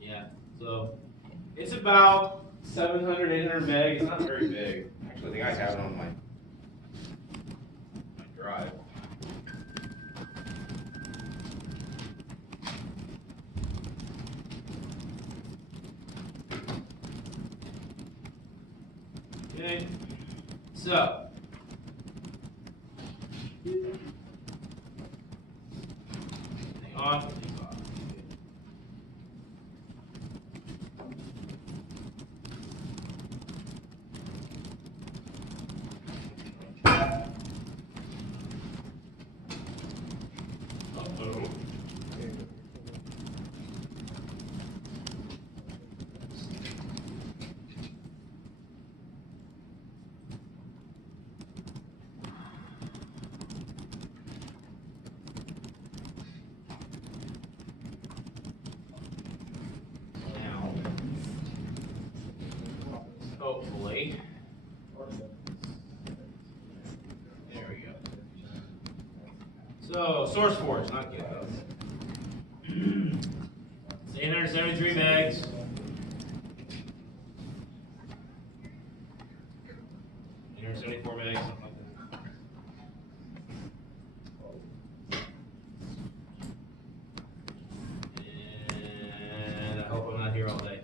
Yeah, so it's about 700, 800 meg. It's not very big. Actually, I think I have it on my drive. Okay, so hang on. Hopefully. There we go. So, source force, not GitHub. It's 873 megs. Megs, something like that. And I hope I'm not here all day.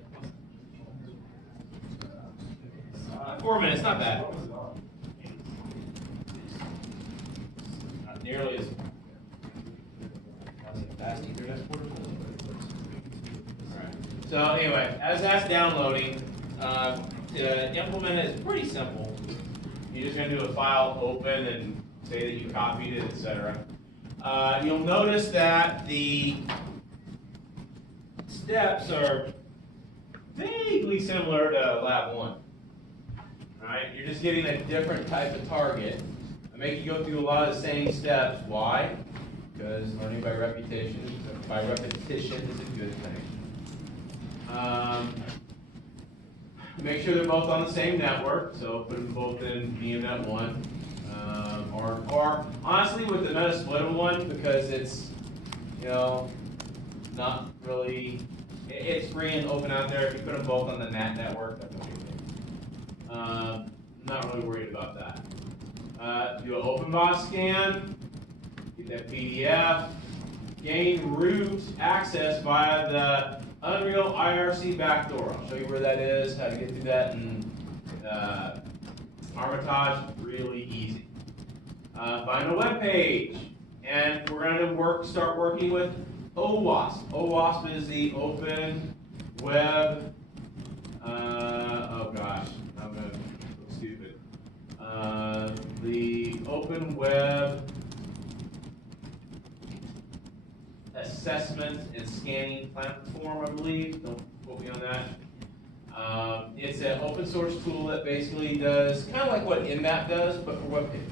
4 minutes, not bad. Not nearly as fast either. That's portable. Alright. So anyway, as that's downloading, to implement it is pretty simple. You're just going to do a file open and say that you copied it, etc. You'll notice that the steps are vaguely similar to Lab 1. Right? You're just getting a different type of target. I make you go through a lot of the same steps. Why? Because learning by repetition is a good thing. Make sure they're both on the same network, so put them both in VMnet 1. Or honestly with the Metasplittable one, because it's, not really, it's free and open out there. If you put them both on the NAT network, that's okay. Not really worried about that. Do an OpenBOS scan, get that PDF, gain root access via the Unreal IRC backdoor. I'll show you where that is, how to get through that in Armitage, really easy. Find a web page, and we're going to start working with OWASP. OWASP is the Open Web, oh gosh, I'm going to look stupid. The Open Web Assessment and Scanning Platform, I believe. Don't quote me on that. It's an open source tool that basically does kind of like what InMap does, but for web pages.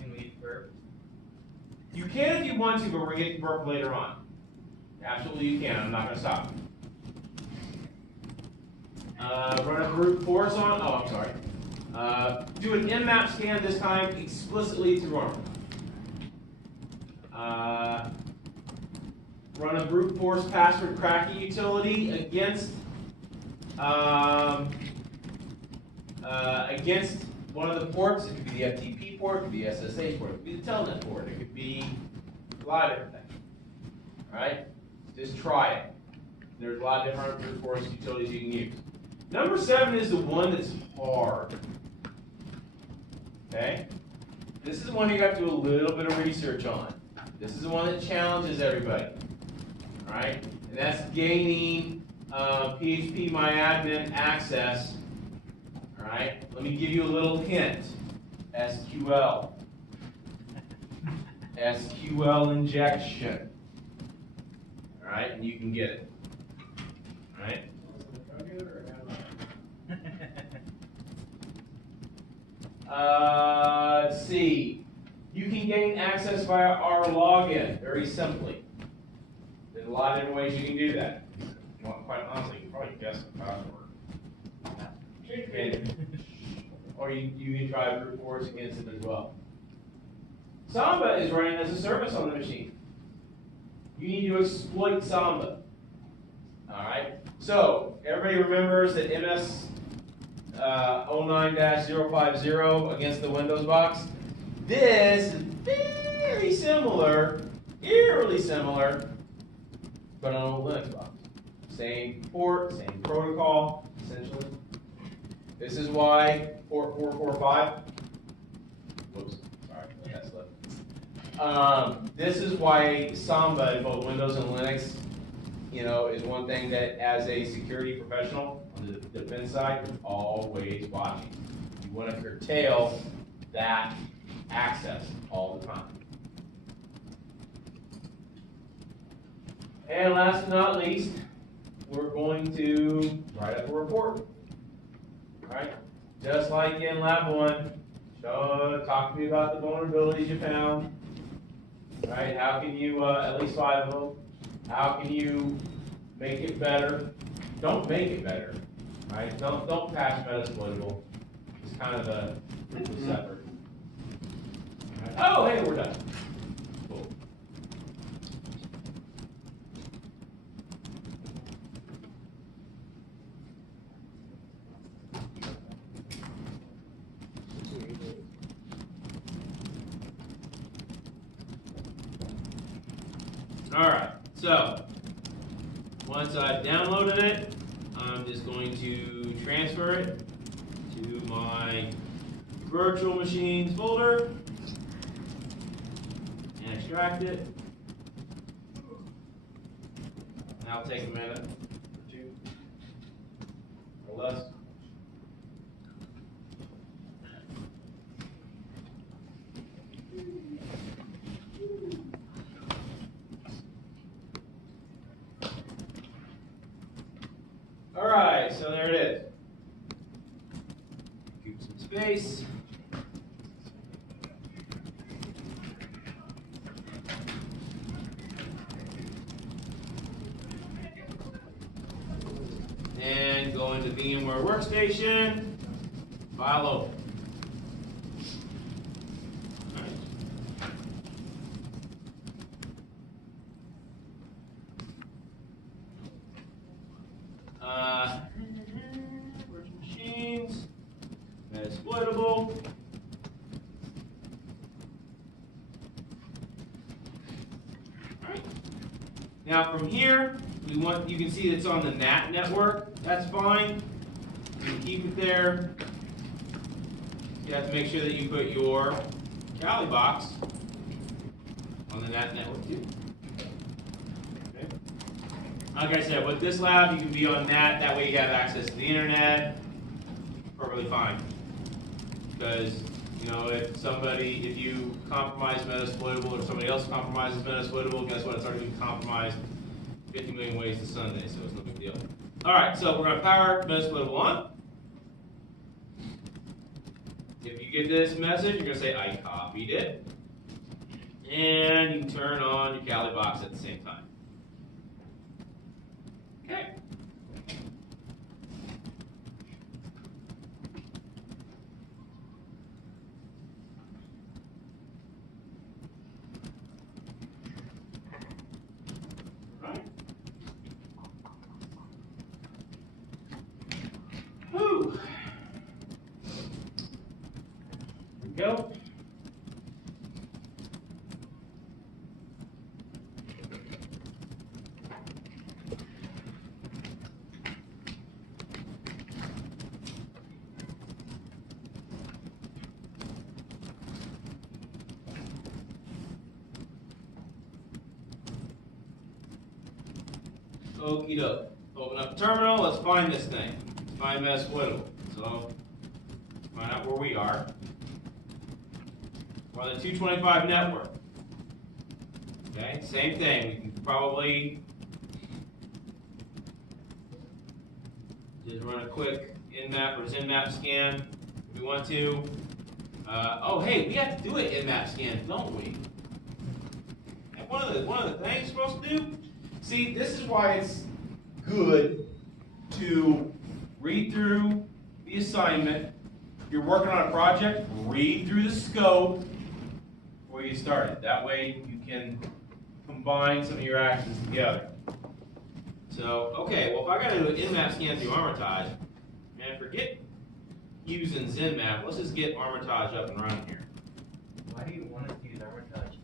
Can we eat burp? You can if you want to, but we're going to get to burp later on. Absolutely you can. I'm not going to stop. Run a brute force on. Oh, I'm sorry. Do an InMap scan this time explicitly through Armitage. Run a brute force password cracking utility against one of the ports. It could be the FTP port, it could be the SSH port, it could be the Telnet port, it could be a lot of different things. All right, just try it. There's a lot of different brute force utilities you can use. Number 7 is the one that's hard. Okay, this is the one you have to do a little bit of research on. This is the one that challenges everybody. All right, and that's gaining PHP MyAdmin access. All right, let me give you a little hint. SQL. SQL injection. All right, and you can get it. All right. Let's see. You can gain access via our login very simply. There's a lot of different ways you can do that. Well, quite honestly, you can probably guess the password. Or you can try brute force against it as well. Samba is running as a service on the machine. You need to exploit Samba. Alright? So, everybody remembers that MS 09-050 against the Windows box? This is very similar, eerily similar, but on a Linux box. Same port, same protocol, essentially. This is why port 445, whoops, sorry, that slipped. This is why Samba in both Windows and Linux, is one thing that as a security professional on the defense side, you're always watching. You want to curtail that access all the time. And last but not least, we're going to write up a report. Right? Just like in Lab 1, talk to me about the vulnerabilities you found. Right? How can you, at least 5 of them, how can you make it better? Don't make it better. Right? Don't patch Metasploitable. It's kind of a separate. Right? Oh, hey, we're done. Cool. Alright, so once I've downloaded it, I'm just going to transfer it to my virtual machines folder and extract it. And that'll take a minute or two or less. Alright, so there it is. Keep some space. And go into VMware Workstation, file open. Virtual machines, Metasploitable. Alright. Now from here, you can see it's on the NAT network. That's fine. You can keep it there. You have to make sure that you put your Kali box on the NAT network too. Okay. Like I said, with this lab, you can be on NAT. That way you have access to the internet. Perfectly fine. Because, if you compromise Metasploitable or somebody else compromises Metasploitable, guess what? It's already been compromised 50 million ways to Sunday, so it's no big deal. Alright, so we're going to power Metasploitable on. If you get this message, you're going to say, I copied it. And you can turn on your Kali box at the same time. Okay. Whew. There we go. Okie doke. Open up the terminal. Let's find this thing. Let's find Metasploitable. So, find out where we are. We're on the 225 network. Okay, same thing. We can probably just run a quick nmap or zinmap scan if we want to. Oh, hey, we have to do an nmap scan, don't we? And one of the things we're supposed to do. See, this is why it's good to read through the assignment. If you're working on a project, read through the scope before you get started. That way you can combine some of your actions together. So, okay, well if I gotta do an in-map scan through Armitage, man, forget using ZenMap, let's just get Armitage up and running here. Why do you want us to use Armitage?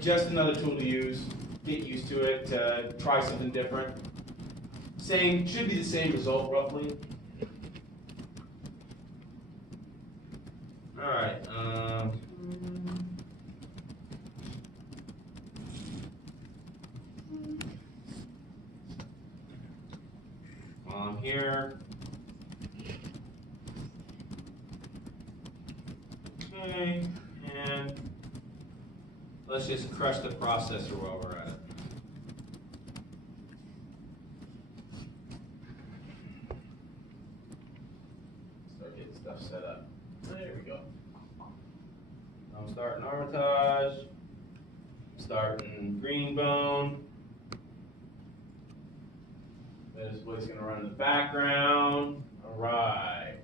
Just another tool to use, get used to it, try something different. Should be the same result roughly. All right. While I'm here. Okay, and let's just crush the processor while we're at it. Start getting stuff set up. There we go. I'm starting Armitage. Starting Greenbone. There's what's going to run in the background. All right.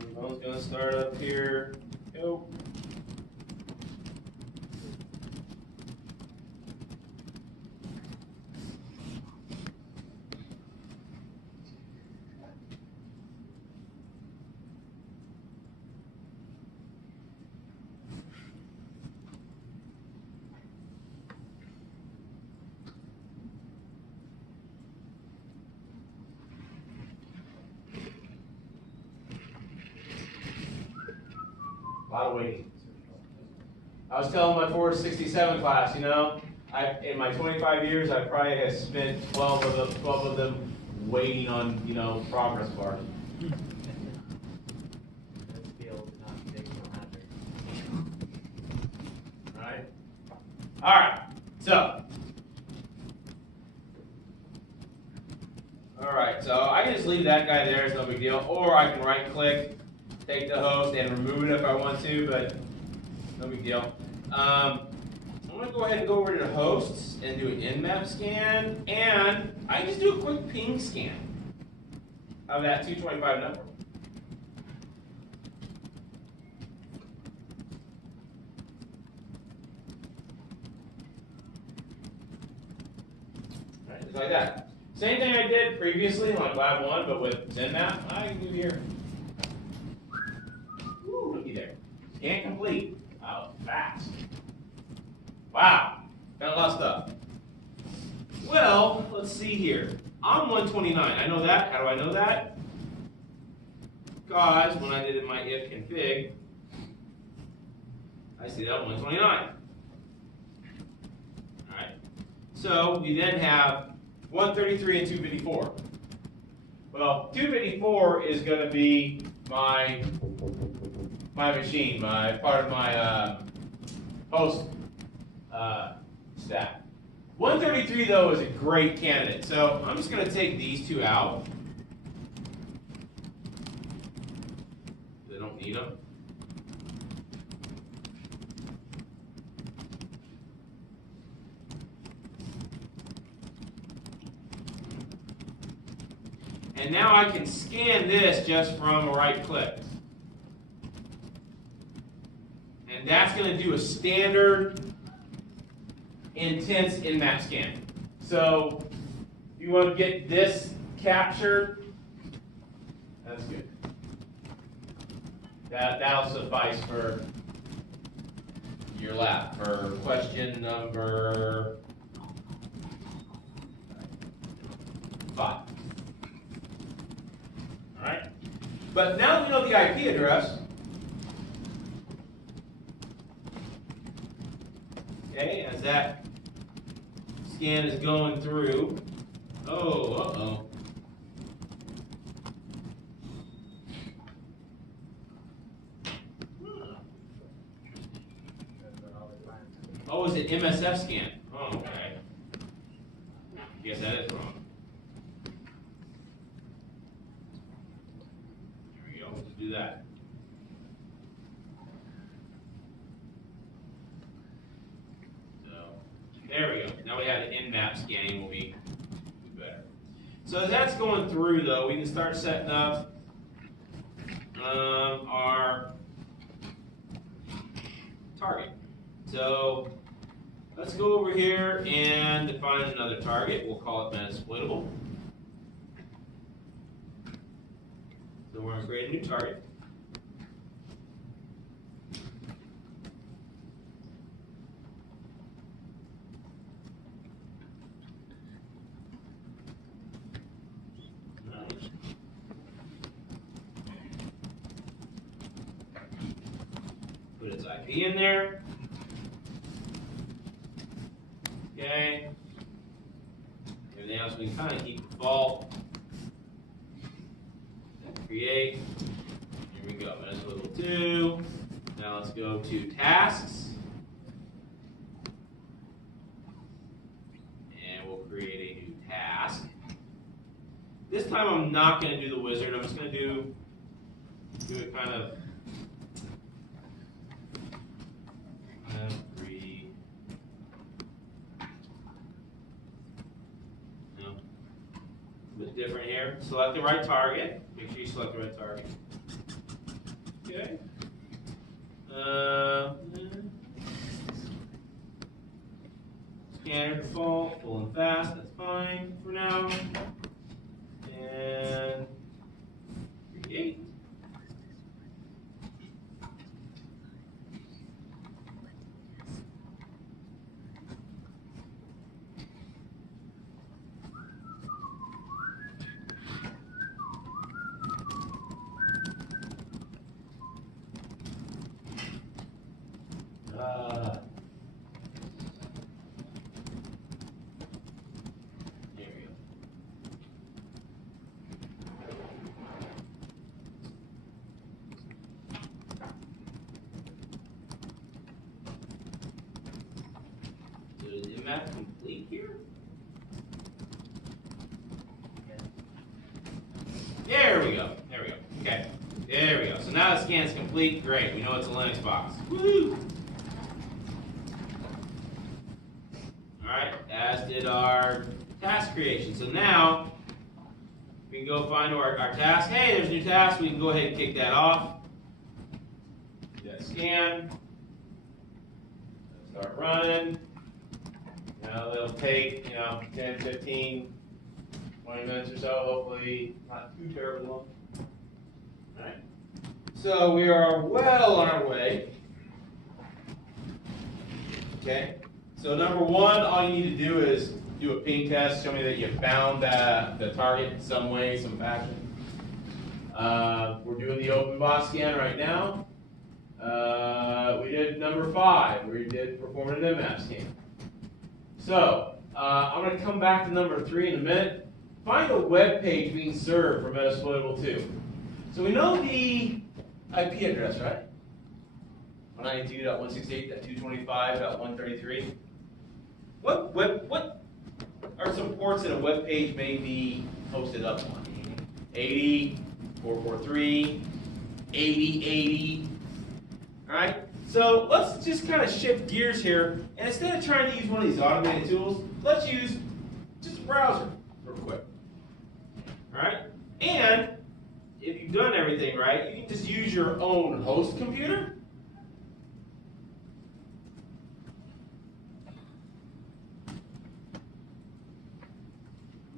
Greenbone's going to start up here. Go. A lot of waiting. I was telling my 467 class, you know, in my 25 years, I probably have spent 12 of them waiting on, you know, progress bars. Right? All right. So. All right. So I can just leave that guy there. It's no big deal. Or I can right-click, take the host, and remove it if I want to, but no big deal. I'm going to go ahead and go over to the hosts and do an in-map scan, and I just do a quick ping scan of that 225 network. All right, just like that. Same thing I did previously in like Lab 1, but with ZenMap, I can do here. Woo, looky there. Scan complete. Wow, fast. Wow, got a lot of stuff. Well, let's see here. I'm 129. I know that. How do I know that? Because when I did my if config, I see that I'm 129. All right. So we then have 133 and 254. Well, 254 is going to be my machine, part of my host stack. 133 though is a great candidate, so I'm just going to take these two out. They don't need them. And now I can scan this just from a right click. And that's going to do a standard intense in-map scan. So if you want to get this captured, that's good. That'll suffice for your lab. For question number 5. Alright? But now that we know the IP address, okay, as that scan is going through, uh-oh. Oh, is it MSF scan? Oh, okay. Guess that is wrong. There we go. Let's do that. So there we go. Now we have the in-map scanning will be better. So as that's going through, though, we can start setting up our target. So let's go over here and define another target. We'll call it Metasploitable. So we're going to create a new target. Put its IP in there. Okay. Everything else we can kind of keep default. Create. Here we go. Metasploitable 2. Now let's go to tasks. And we'll create a new task. This time I'm not going to do the wizard. I'm just going to do it kind of a bit different here. Select the right target. Make sure you select the right target. Okay. Scanner default, full and fast. That's fine for now. And create. There we go. So is the map complete here? There we go. There we go. Okay. There we go. So now the scan's complete. Great. We know it's a Linux box. Woo! Alright, as did our task creation. So now we can go find our task. Hey, there's a new task. We can go ahead and kick that off. Do that scan. Start running. Now it'll take, 10, 15, 20 minutes or so. Hopefully not too terribly long. Alright. So we are well on our way. Okay. So number one, all you need to do is do a ping test, show me that you found the target in some way, some fashion. We're doing the open box scan right now. We did number 5, we did perform an nmap scan. So I'm going to come back to number 3 in a minute. Find a web page being served for Metasploitable 2. So we know the IP address, right? 192.168.225.133. What are some ports that a web page may be hosted up on? 80, 443, 8080. All right. So let's just kind of shift gears here, and instead of trying to use one of these automated tools, let's use just a browser real quick. All right. And if you've done everything right, you can just use your own host computer.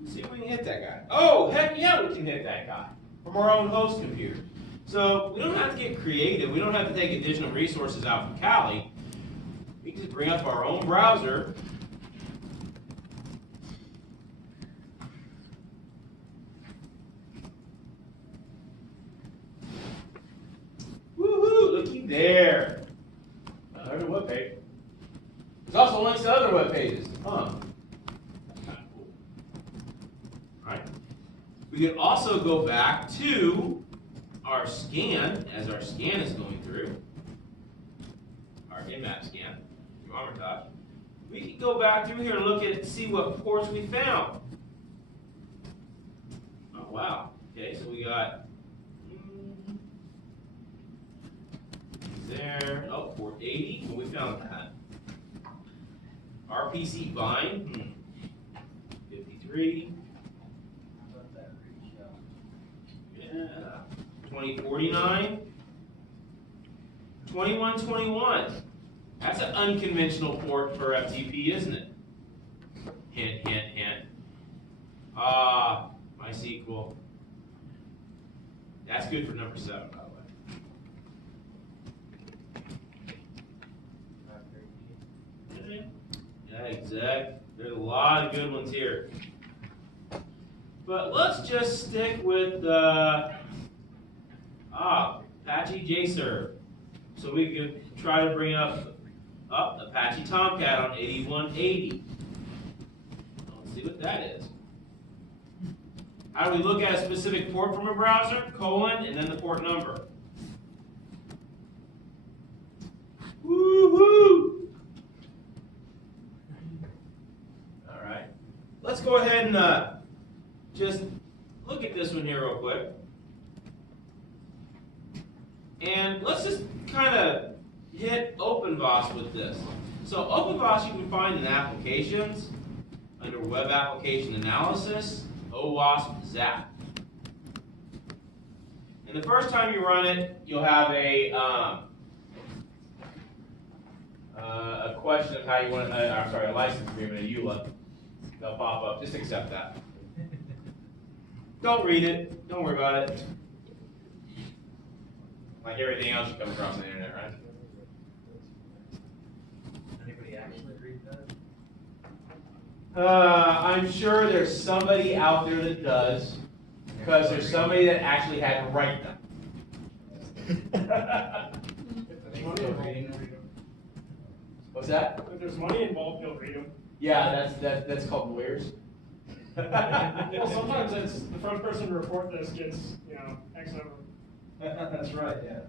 See if we can hit that guy. Oh, heck yeah, we can hit that guy from our own host computer. So we don't have to get creative. We don't have to take additional resources out from Kali. We can just bring up our own browser. Woohoo! Looky there. There's a web page. There's also links to other web pages. Huh. We can also go back to our scan, as our scan is going through, our nmap scan, through Armitage. We can go back through here and look at see what ports we found. Oh, wow. Okay, so we got there. Oh, port 80. Well, we found that. RPC bind. 53. 2049. 2121. That's an unconventional port for FTP, isn't it? Hint, hint, hint. MySQL. That's good for number 7, by the way. Yeah, exactly. There's a lot of good ones here. But let's just stick with Apache JServe. So we could try to bring up Apache Tomcat on 8180. Let's see what that is. How do we look at a specific port from a browser? Colon, and then the port number. Woo-hoo! All right. Let's go ahead and just look at this one here real quick. And let's just kind of hit OpenVOS with this. So OpenVOS you can find in Applications, under Web Application Analysis, OWASP ZAP. And the first time you run it, you'll have a question of how you want, a license agreement, a EULA. They'll pop up. Just accept that. Don't read it. Don't worry about it. Like everything else you come across on the internet, right? Anybody actually read that? I'm sure there's somebody out there that does, because there's somebody that actually had to write them. What's that? If there's money involved, you'll read them. Yeah, that's called lawyers. Well, sometimes it's the first person to report this gets, X number. That's right, yeah.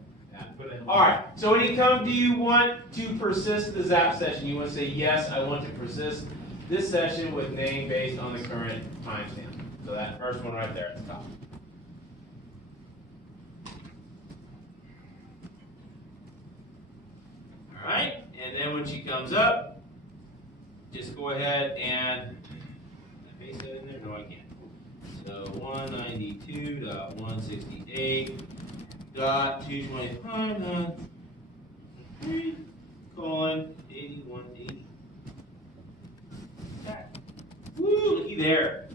All right, so anytime do you want to persist the ZAP session, you want to say, yes, I want to persist this session with name based on the current timestamp. So that first one right there at the top. All right, and then when she comes up, just go ahead and paste that in there. No, I can't. So 192.168.225.3 colon 8180. Woo, looky there.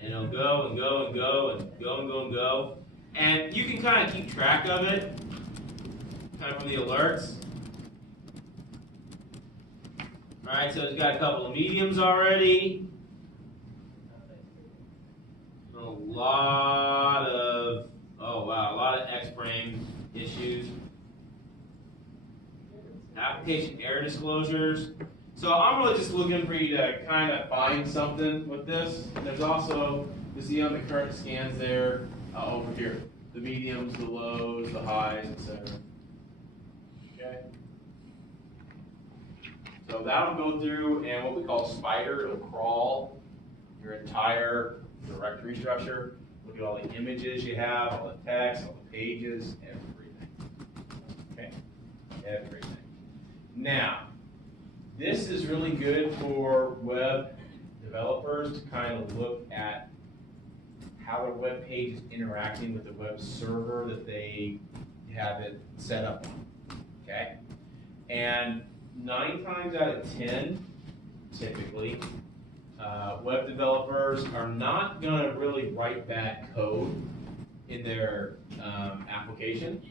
And it'll go and go and go and go and go and go. And you can kind of keep track of it, kind of from the alerts. All right, so it's got a couple of mediums already. A lot of, a lot of X-frame issues. Application error disclosures. So I'm really just looking for you to kind of find something with this. And there's also, you see on the current scans there, over here, the mediums, the lows, the highs, etc. Okay. So that'll go through and what we call spider, it'll crawl your entire directory structure. Look at all the images you have, all the text, all the pages, everything. Okay, everything. Now, this is really good for web developers to kind of look at how their web page is interacting with the web server that they have it set up on. Okay? And 9 times out of 10, typically, web developers are not going to really write bad code in their application.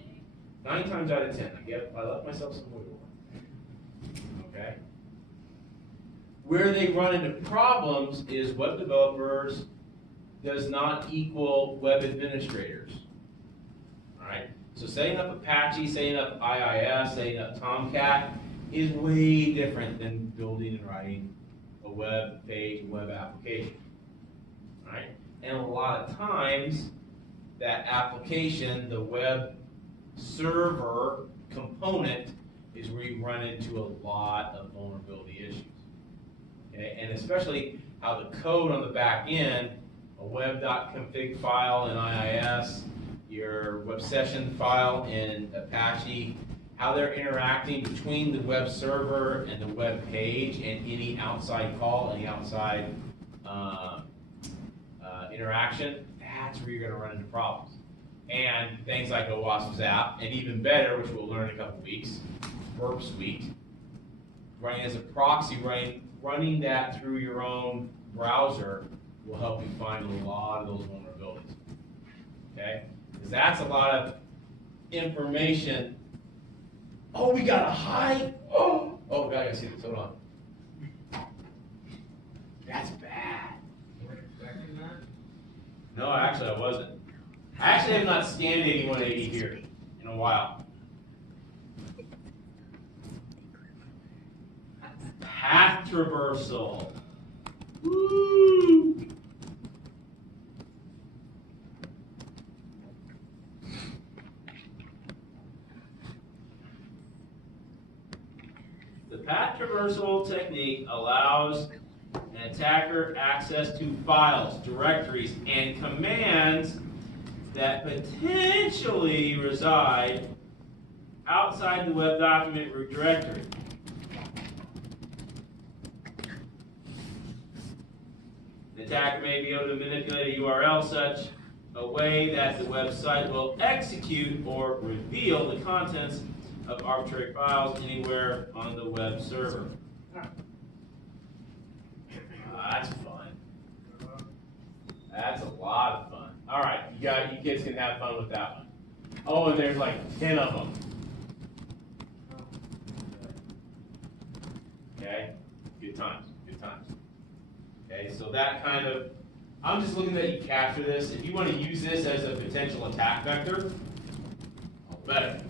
9 times out of 10, I left myself some wiggle room. Okay? Where they run into problems is web developers does not equal web administrators. All right? So setting up Apache, setting up CIS, setting up Tomcat is way different than building and writing a web page, web application. All right? And a lot of times, that application, the web server component, is where you run into a lot of vulnerability issues. Okay? And especially how the code on the back end, a web.config file in IIS, your web session file in Apache, how they're interacting between the web server and the web page and any outside call, any outside interaction, that's where you're going to run into problems. And things like OWASP Zap, and even better, which we'll learn in a couple weeks, Burp Suite, running as a proxy, running that through your own browser will help you find a lot of those vulnerabilities. Okay? Because that's a lot of information. Oh, we got a high. Oh, God, I gotta see this. Hold on. That's bad. You weren't expecting that? No, actually, I wasn't. I actually have not scanned 8180 here in a while. Path traversal. Woo! The path traversal technique allows an attacker access to files, directories, and commands that potentially reside outside the web document root directory. The attacker may be able to manipulate a URL such a way that the website will execute or reveal the contents of arbitrary files anywhere on the web server. That's fun. That's a lot of fun. All right, you kids can have fun with that one. Oh, and there's like 10 of them. Okay, good times, good times. Okay, so that kind of, I'm just looking that you capture this. If you want to use this as a potential attack vector, better.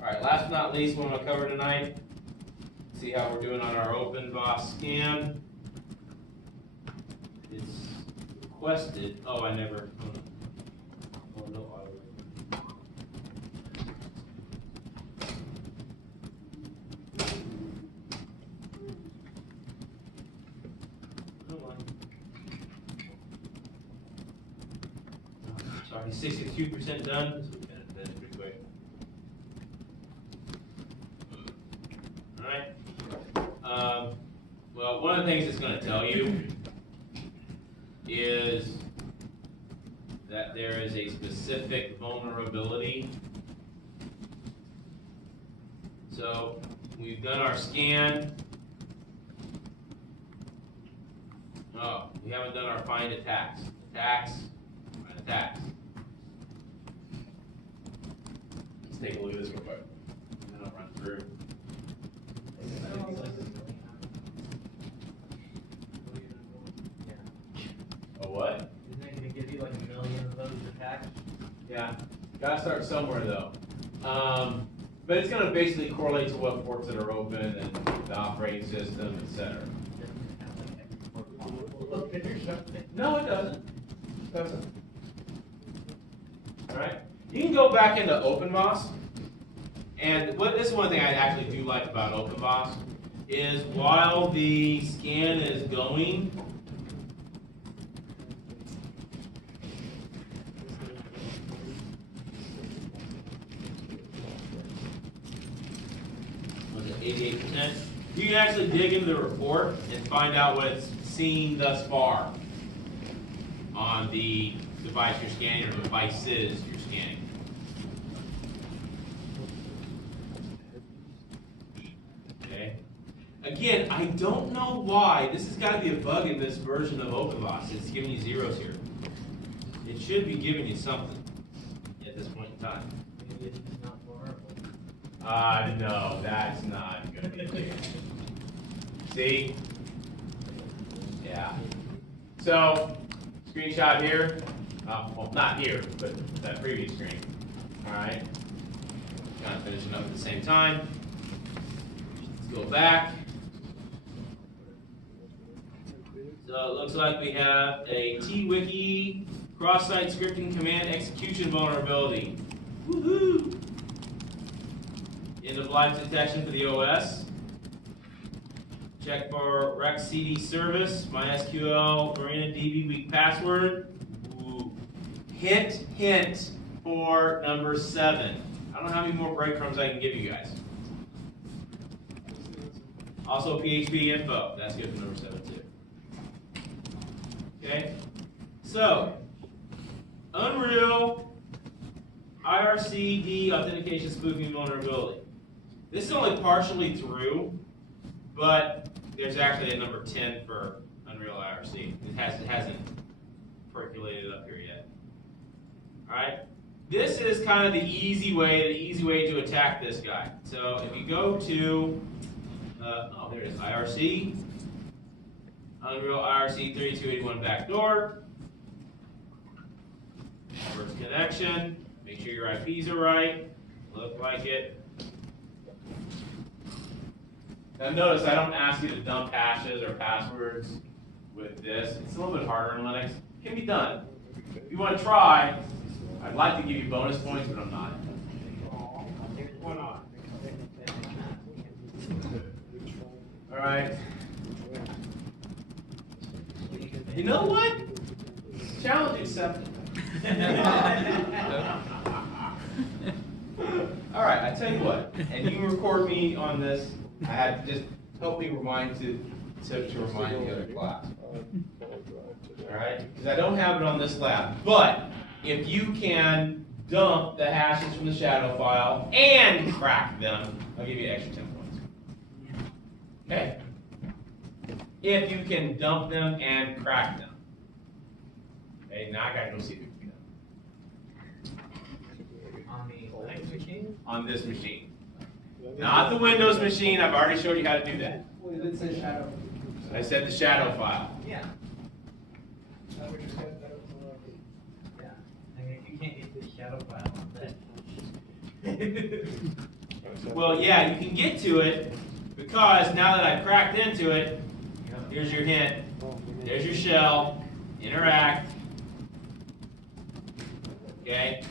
All right, last but not least, what I'm going to cover tonight, see how we're doing on our OpenVOS scan. It's requested, oh, I never, oh no, sorry, 62% done. That's pretty quick. All right. Well, one of the things it's going to tell you is that there is a specific vulnerability. So we've done our scan. Oh, we haven't done our find attacks. Attacks, find attacks. Let's take a look at this real quick. And then I'll run through. A what? Isn't it gonna give you like 1 million of those attacks? Yeah, gotta start somewhere though. But it's gonna basically correlate to what ports that are open and the operating system, etc. No, it doesn't. It doesn't. All right. You can go back into OpenVOS, and this is one thing I actually do like about OpenVOS is while the scan is going, was it 88%? You can actually dig into the report and find out what it's seen thus far on the device you're scanning or devices you're scanning. Okay. Again, I don't know why. This has got to be a bug in this version of OpenVOS. It's giving you zeros here. It should be giving you something at this point in time. Maybe it's not vulnerable. No, that's not going to be clear. See? Yeah. So, screenshot here. Well, not here, but that previous screen. All right. Kind of finishing up at the same time. Let's go back. So it looks like we have a TWiki cross-site scripting command execution vulnerability. Woohoo! End of life detection for the OS. Check for rec CD service, MySQL, MariaDB weak password. Ooh. Hint, hint for number 7. I don't know how many more breadcrumbs I can give you guys. Also PHP info, that's good for number 7 too. Okay, so Unreal IRC-D authentication spoofing vulnerability. This is only partially through, but there's actually a number 10 for Unreal IRC. It hasn't percolated up here yet. All right, this is kind of the easy way to attack this guy. So if you go to, oh, there it is, IRC, Unreal IRC 3281 backdoor, first connection, make sure your IPs are right, look like it. Now notice I don't ask you to dump hashes or passwords with this. It's a little bit harder in Linux. It can be done. If you want to try, I'd like to give you bonus points, but I'm not. Why not? All right. You know what? Challenge accepted. All right, I tell you what, and you can record me on this. I had to just help me remind to remind the other class. All right, because I don't have it on this lab. But if you can dump the hashes from the shadow file and crack them, I'll give you an extra 10 points. Okay. If you can dump them and crack them. Okay, now I gotta go see if we can do that. On the Linux machine? On this machine. Not the Windows machine, I've already showed you how to do that. Well, you did say shadow. I said the shadow file. Yeah. That we just got, that was, Yeah. I mean, if you can't get to the shadow file on that. Well, yeah, you can get to it because now that I've cracked into it, here's your hint. There's your shell. Interact. Okay.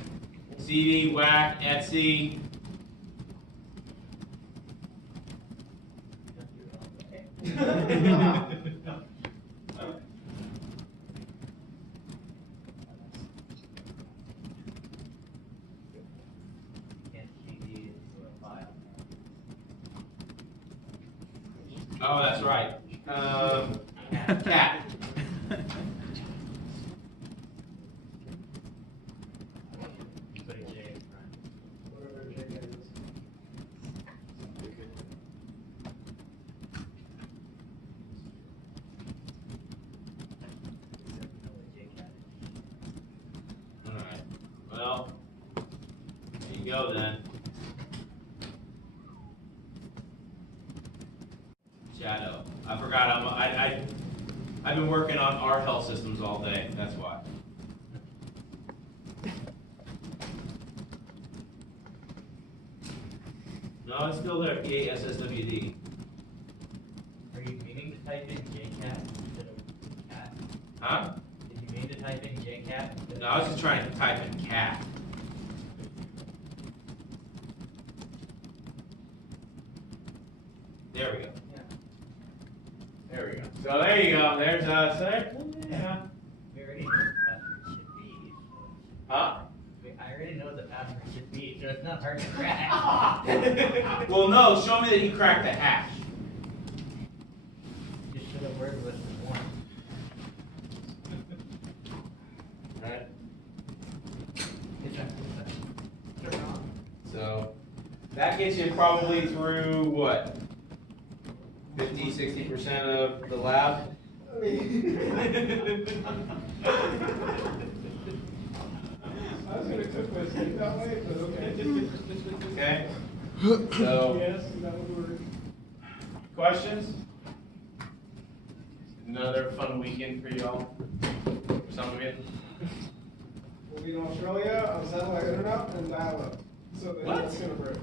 CD, whack, etc. Can't CD into a file. Oh, that's right. Cat. Put a J in front. whatever JK is. Except we know what JCat is. Alright. Well, there you go then. Shadow. I forgot I've been working on our health systems all day, that's why. No, it's still there, PASSWD. Are you meaning to type in JCat instead of cat? Huh? Did you mean to type in JCat? instead No, of I was just trying to type in cat. There we go. Yeah. There we go. So there you go. There's yeah. We already know what the password should be. Huh? I already know what the password should be, so it's not hard to crack. Well, no. Show me that you cracked the hash. Just should have word listed once. Right. It's a- Turn on. So that gets you probably through what? 50–60% of the lab. I mean, I was gonna cook my steak that way, but okay. Okay. So Yes, that would work. questions? Another fun weekend for y'all. For some of you. We'll be in Australia on satellite internet and dial-up. So What? that's gonna break.